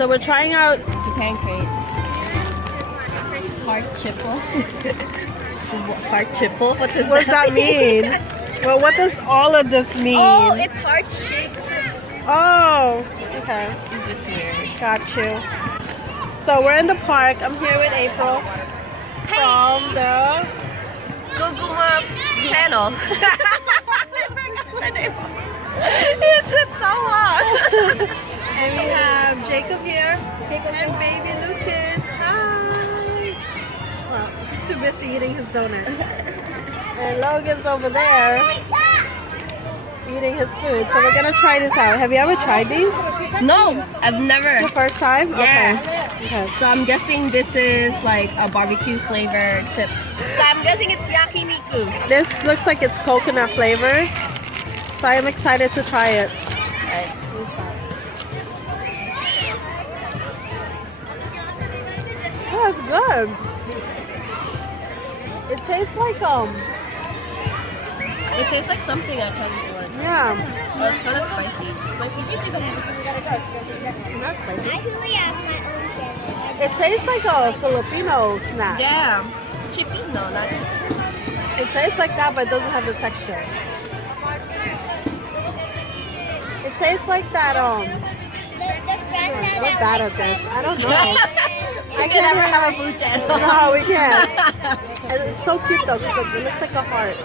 So we're trying out Japan crate. Heart chipple. Heart chipple? What does that mean? Well, what does all of this mean? Oh, it's heart-shaped chips. Oh, okay. It's weird. Got you. So we're in the park. I'm here with April from the Goguma channel. I forgot the name. It's been so long. And we have Jacob here and baby Lucas. Hi. Well, he's too busy eating his donut. And Logan's over there eating his food. So we're gonna try this out. Have you ever tried these? No, I've never. Your first time? Yeah. Okay. So I'm guessing this is like a barbecue flavor chips. So I'm guessing it's yakiniku. This looks like it's coconut flavored. So I'm excited to try it. Right. Oh, it's good. It tastes like It tastes like something I tried before. yeah. Oh, it's kind of spicy. Not spicy. I really have my own channel. It tastes like a Filipino snack. Yeah. Chipino, not chipino. It tastes like that, but it doesn't have the texture. It tastes like that. The friend that We're bad at this. I don't know. I can never have a food channel. No, we can't. And it's so cute though, because it looks like a heart.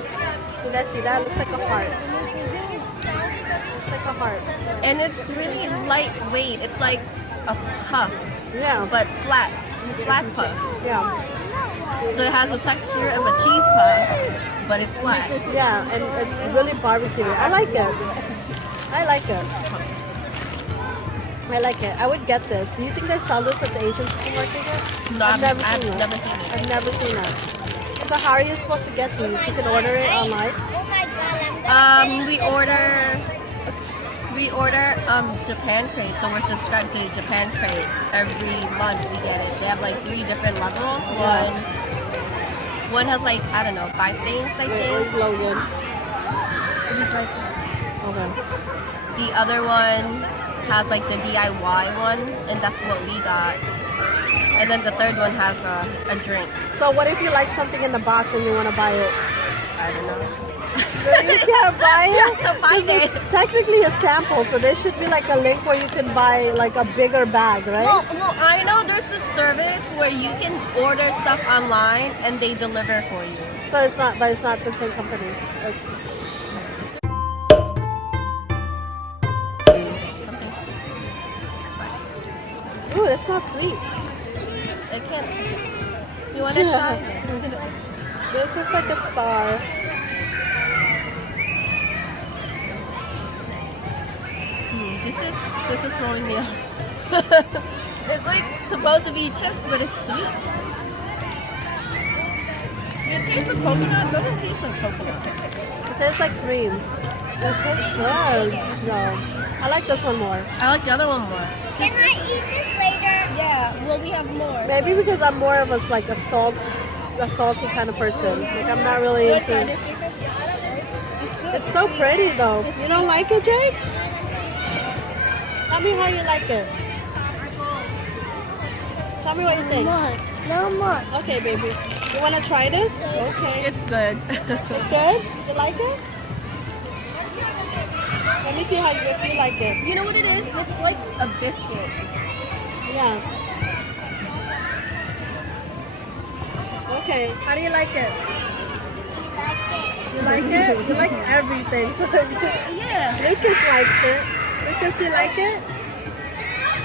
You guys see that? It looks like a heart. Looks like a heart. And it's really lightweight. It's like a puff, Yeah. but flat puff. Yeah. So it has the texture of a cheese puff, but it's flat. Yeah, and it's really barbecue. I like it. I like it. I like it. I would get this. Do you think they sell this at the Asian supermarket yet? No, I've never seen it. I've never seen it. So how are you supposed to get these? You can order it online? Oh my god, I'm gonna We order Japan crate, so we're subscribed to Japan crate. Every month we get it. They have like 3 different levels. One has like, I don't know, 5 things, I Where's think. Logan? He's right there. Okay. The other one has like the DIY one, and that's what we got. And then the third one has a drink. So what if you like something in the box and you want to buy it? I don't know. You can't buy it? You have to buy it. It's technically a sample, so there should be like a link where you can buy like a bigger bag, right? Well, I know there's a service where you can order stuff online and they deliver for you. So it's not, but it's not the same company. Ooh, that smells sweet. I can't. You want to try it? This looks like a star. This is throwing me off. It's like supposed to be chips, but it's sweet. You taste the coconut? It doesn't taste like coconut. It tastes like cream. It tastes good. No, I like this one more. I like the other one more. Can I eat this later? Yeah, well we have more. Maybe because I'm more of a salty kind of person. Like I'm not really into. It's so pretty though. You don't like it, Jake? Tell me how you like it. Tell me what you think. No more. Okay, baby. You want to try this? Okay. It's good. It's good? You like it? Let me see how if you like it. You know what it is? It's like a biscuit. Yeah. Okay. How do you like it? You like it? You like everything. So Yeah. Lucas likes it. Lucas, you like it?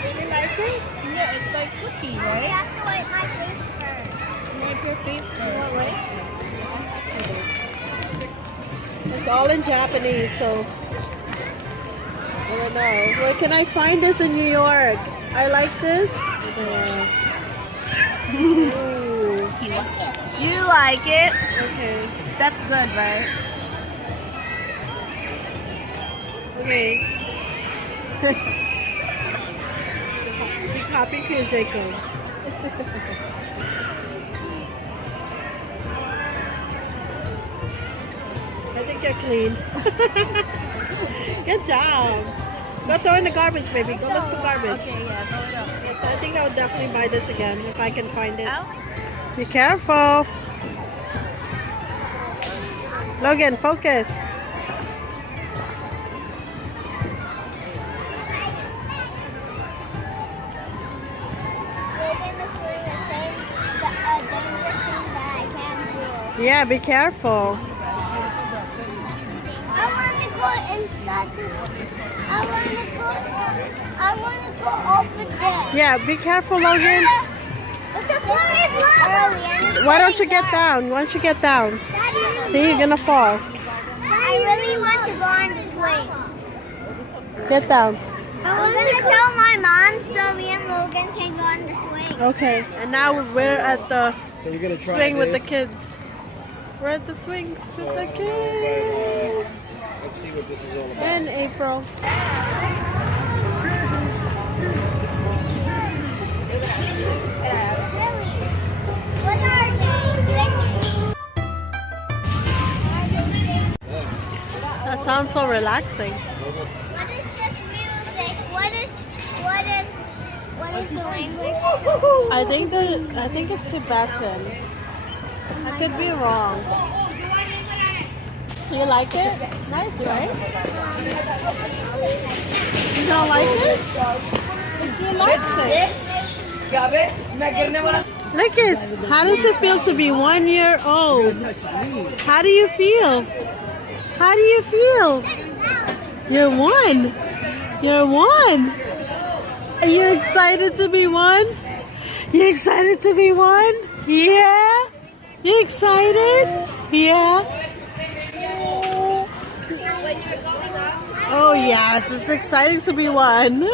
You like it? Yeah, it's like cookie, I right? have to wipe my face first. Wipe your face first. Right? It's all in Japanese, so I don't know. Where can I find this in New York? I like this. Ooh. You like it? Okay. That's good, right? Okay. Be copy to Jacob. I think you're clean. Good job. Go throw in the garbage, baby. Go look for garbage. Okay, yeah, throw it up. I'll definitely buy this again if I can find it. Oh. Be careful. Logan, focus. Logan is doing the same dangerous thing that I can't do. Yeah, be careful. I want to go inside this. I want to go over there. Yeah, be careful, Logan. But the floor is early. Why don't you get down? Why don't you get down? Daddy, See, you're gonna fall. I really want to go on the swing. Get down. I'm going to tell my mom so me and Logan can go on the swing. Okay, and now we're at the So we're gonna try swing with the this. kids. We're at the swings with the So, kids. Let's see what this is all about. And April. Really? What are they? That sounds so relaxing. What is this music? What is the language? I think it's Tibetan. I could be wrong. You like it? Nice, right? You don't like it? It's relaxing. Lucas, how does it feel to be 1 year old? How do you feel? How do you feel? You're one. You're one. Are you excited to be one? You excited to be one? Yeah? You excited? Yeah? Oh yes, it's exciting to be one.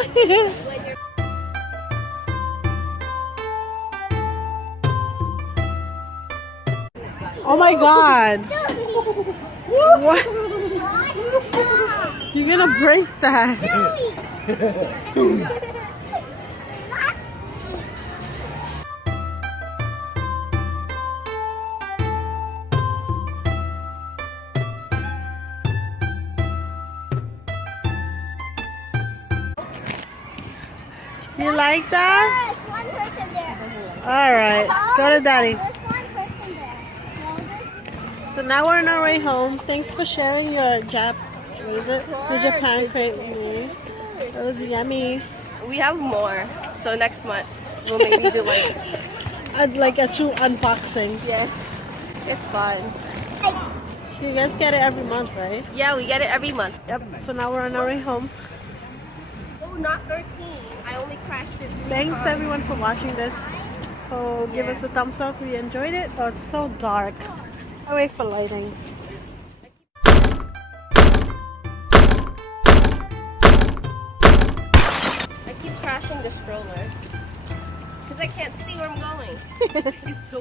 Oh my god. What? You're gonna break that. You like that? There's one person there. Alright, go to daddy. There's one person there. So now we're on our way home. Thanks for sharing your what is it? Your Japan crate with me. It was yummy. We have more. So next month we'll maybe do like I'd like a true unboxing. yeah. It's fun. You guys get it every month, right? Yeah, we get it every month. Yep. So now we're on our way home. Oh, not 13. I only crashed it 3 Thanks times. everyone for watching this. So give us a thumbs up if you enjoyed it. Oh, it's so dark. I wait for lighting. I keep crashing the stroller because I can't see where I'm going. It's so